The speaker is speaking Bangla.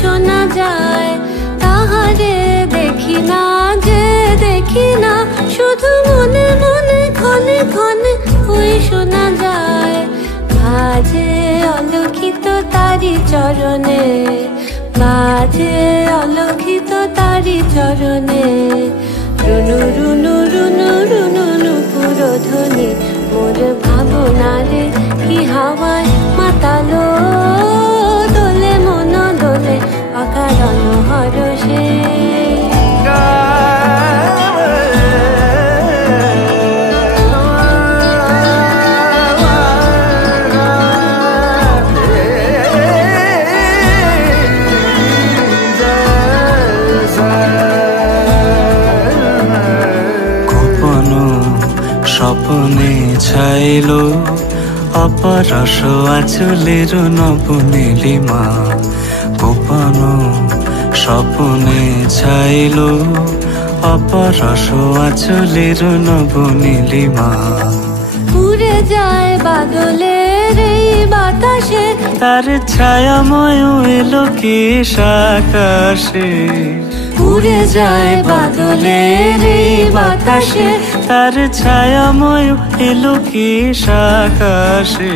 শোনা যায়, তাহারে দেখি না যে দেখি না, শুধু মনে মনে ক্ষণে ক্ষণে ওই শোনা যায়। বাজে অলক্ষিত তারি চরণে, বাজে অলক্ষিত তারি চরণে, রুনু রুনু রুনু রুনু নুপুর ধ্বনি, মোর ভাবনারে কি হাওয়ায় মাতালো, দোলে মন দোলে অকারণ হরষে। স্বপ্নে ছাইল অপরস আঁচলের নব নীলিমা, গোপন স্বপ্নে ছাইল অপরস আঁচলের নব নীলিমা। উড়ে যায় বাদলের এই বাতাসে, তার ছায়াময় এলো কি আকাশে। উড়ে যায় বাদলের এই বাতাসে, তার ছায়াময় এলো কি আকাশে।